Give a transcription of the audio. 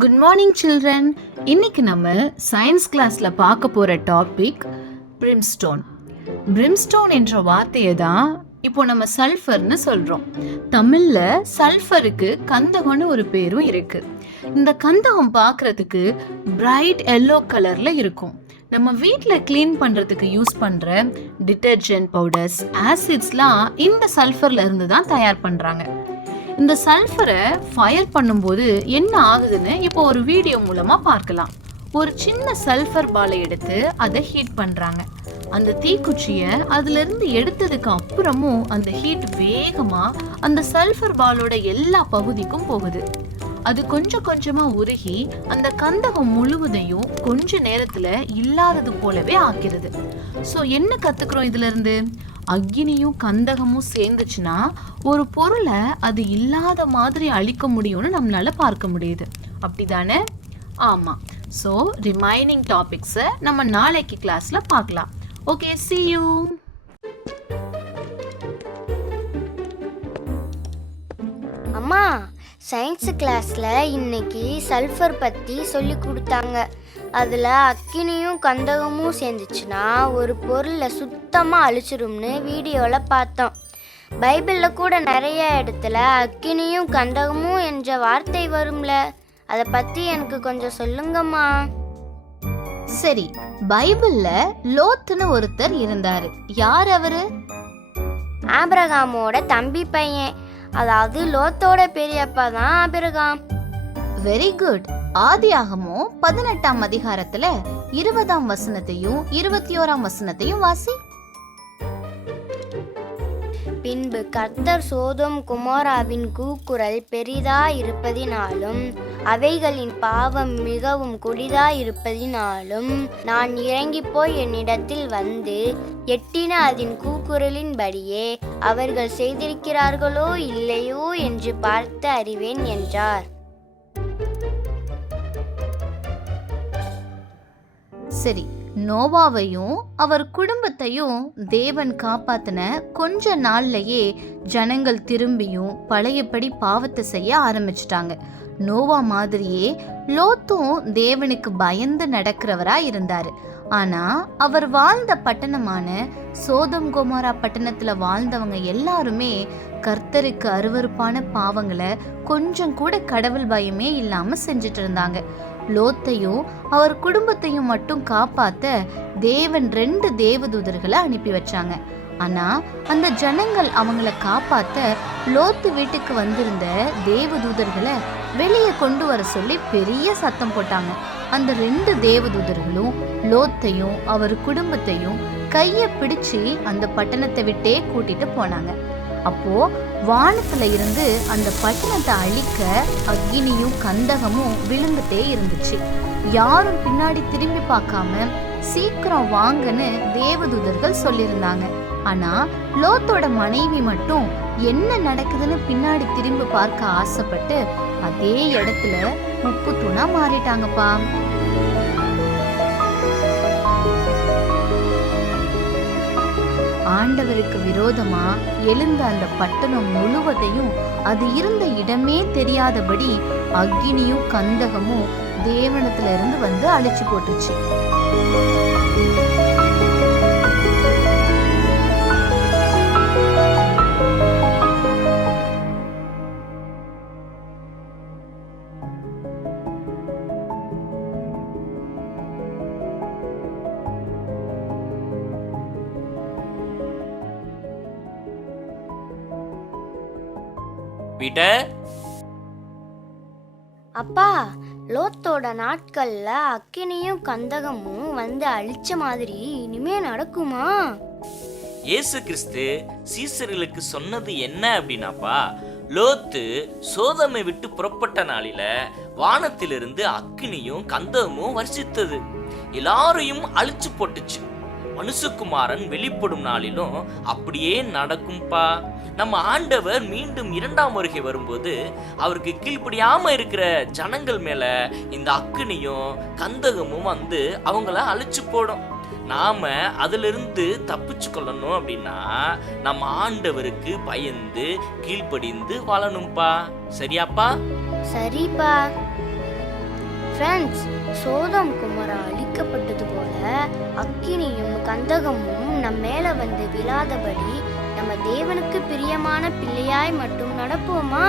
Good morning children. இன்னைக்கு நம்ம science கிளாஸ்ல பார்க்க போற டாபிக் பிரிம்ஸ்டோன். பிரிம்ஸ்டோன் என்ற வார்த்தையை தான் இப்போ நம்ம சல்ஃபர்னு சொல்றோம். தமிழ்ல சல்ஃபருக்கு கந்தகம்னு ஒரு பேரும் இருக்கு. இந்த கந்தகம் பார்க்கறதுக்கு பிரைட் எல்லோ கலர்ல இருக்கும். நம்ம வீட்டில் கிளீன் பண்ணுறதுக்கு யூஸ் பண்ணுற டிட்டர்ஜென்ட் பவுடர்ஸ், ஆசிட்ஸ்லாம் இந்த சல்ஃபர்ல இருந்து தான் தயார் பண்ணுறாங்க. இந்த சல்ஃபரை ஃபயர் பண்ணும்போது என்ன ஆகுதுன்னு இப்போ ஒரு வீடியோ மூலமா பார்க்கலாம். ஒரு சின்ன சல்ஃபர் பாலை எடுத்து அதை ஹீட் பண்றாங்க. அந்த தீக்குச்சியை அதுல இருந்து எடுத்ததுக்கு அப்புறமும் அந்த ஹீட் வேகமா அந்த சல்ஃபர் பாலோட எல்லா பகுதிக்கும் போகுது. அது கொஞ்சம் கொஞ்சமா உருகி அந்த கந்தகம் முழுவதையும் கொஞ்ச நேரத்துல இல்லாதது போலவே ஆக்கிறது. சோ என்ன கத்துக்கிறோம் இதுல இருந்து? அக்னியும் கந்தகமும் சேர்ந்துச்சுன்னா ஒரு பொருளை அது இல்லாத மாதிரி அழிக்க முடியும்னு நம்மளால பார்க்க முடியுது. அப்படிதானே? ஆமா. ஸோ ரிமைனிங் டாபிக்ஸை நம்ம நாளைக்கு கிளாஸ்ல பார்க்கலாம். Okay, see you. அம்மா, சயின்ஸ் கிளாஸ்ல இன்னைக்கு சல்ஃபர் பத்தி சொல்லி கொடுத்தாங்க. அதில் அக்கினியும் கந்தகமும் சேர்ந்துச்சுன்னா ஒரு பொருளை சுத்தமாக அழிச்சிரும்னு வீடியோவில் பார்த்தோம். பைபிளில் கூட நிறைய இடத்துல அக்கினியும் கந்தகமும் என்ற வார்த்தை வரும்ல, அதை பற்றி எனக்கு கொஞ்சம் சொல்லுங்கம்மா. சரி, பைபிள்ல லோத்துன்னு ஒருத்தர் இருந்தாரு. யார் அவரு? ஆபிரகாமோட தம்பி பையன், அதாவது லோத்தோட பெரியப்பா தான் ஆபிரகாம். Very good. ஆதியாகமம் 18ஆம் அதிகாரத்துல 20ஆம் வசனத்தையும் 21ஆம் வசனத்தையும் வாசி. பின்பு கர்த்தர் சோதோம் குமோராவின் கூக்குரல் பெரிதாயிருப்பதினாலும் அவைகளின் பாவம் மிகவும் கொடிதாயிருப்பதினாலும் நான் இறங்கி போய் என்னிடத்தில் வந்து எட்டின அதன் கூக்குரலின்படியே அவர்கள் செய்திருக்கிறார்களோ இல்லையோ என்று பார்த்து அறிவேன் என்றார். சரி, நோவாவையும் அவர் குடும்பத்தையும் தேவன் காப்பாத்தின கொஞ்ச நாள்லயே ஜனங்கள் திரும்பியும் பழையபடி பாவத்தை செய்ய ஆரம்பிச்சிட்டாங்க. நோவா மாதிரியே லோத்தும் தேவனுக்கு பயந்து நடக்கிறவரா இருந்தாரு. ஆனா அவர் வாழ்ந்த பட்டணமான சோதோம் கொமோரா பட்டணத்துல வாழ்ந்தவங்க எல்லாருமே கர்த்தருக்கு அருவருப்பான பாவங்களை கொஞ்சம் கூட கடவுள் பயமே இல்லாம செஞ்சுட்டு இருந்தாங்க. லோத்தையும் அவர் குடும்பத்தையும் மட்டும் காப்பாத்த தேவன் 2 தேவதூதர்களை அனுப்பி வச்சாங்க. ஆனா அந்த ஜனங்கள் அவங்கள காப்பாத்த லோத்து வீட்டுக்கு வந்திருந்த தேவதூதர்களை வெளியே கொண்டு வர சொல்லி பெரிய சத்தம் போட்டாங்க. அந்த 2 தேவதூதர்களும் லோத்தையும் அவர் குடும்பத்தையும் கைய பிடிச்சு அந்த பட்டணத்தை விட்டே கூட்டிட்டு போனாங்க. அப்போ வானத்துல இருந்து அந்த பட்டணத்தை அழிக்க அக்னியும் கந்தகமும் விழுந்துட்டே இருந்துச்சு. யாரும் பின்னாடி திரும்பி பார்க்காம சீக்கிரம் வாங்கன்னு தேவதூதர்கள் சொல்லியிருந்தாங்க. ஆனா லோத்தோட மனைவி மட்டும் என்ன நடக்குதுன்னு பின்னாடி திரும்பி பார்க்க ஆசைப்பட்டு அதே இடத்துல உப்பு தூணா மாறிட்டாங்கப்பா. ஆண்டவருக்கு விரோதமா எழுந்த அந்த பட்டணம் முழுவதையும் அது இருந்த இடமே தெரியாதபடி அக்னியும் கந்தகமும் தேவனத்துல இருந்து வந்து அழிச்சு போட்டுச்சு. அப்பா, லோத்தோட நாட்கள்ல அக்கினியும் கந்தகமும் வந்து அழிச்ச மாதிரி இனிமே நடக்குமா? இயேசு கிறிஸ்து சீசர்களுக்கு சொன்னது என்ன அப்படின்னாப்பா, லோத்து சோதமை விட்டு புறப்பட்ட நாளில வானத்திலிருந்து அக்கினியும் கந்தகமும் வர்ஷித்தது, எல்லாரையும் அழிச்சு போட்டுச்சு. மனுஷகுமாரன் வெளிப்படும் நாளிலும் அப்படியே நடக்கும்பா. நம்ம ஆண்டவர் மீண்டும் 2ஆம் வருகை வரும்போது அவருக்கு கீழ்ப்படியாம இருக்கிற ஜனங்கள் மேல இந்த அக்கினியும் கந்தகமும் வந்து அவங்கள அழிச்சு போடும். நாம அதிலிருந்து தப்பிச்சு கொள்ளணும் அப்படின்னா நம்ம ஆண்டவருக்கு பயந்து கீழ்ப்படிந்து வாழணும்பா. சரியாப்பா? சரிப்பா. ஃப்ரெண்ட்ஸ், சோதம் குமரா அழிக்கப்பட்டது போல அக்கினியும் கந்தகமும் நம் மேல வந்து விழாதபடி நம்ம தேவனுக்கு பிரியமான பிள்ளையாய் மட்டும் நடப்போமா?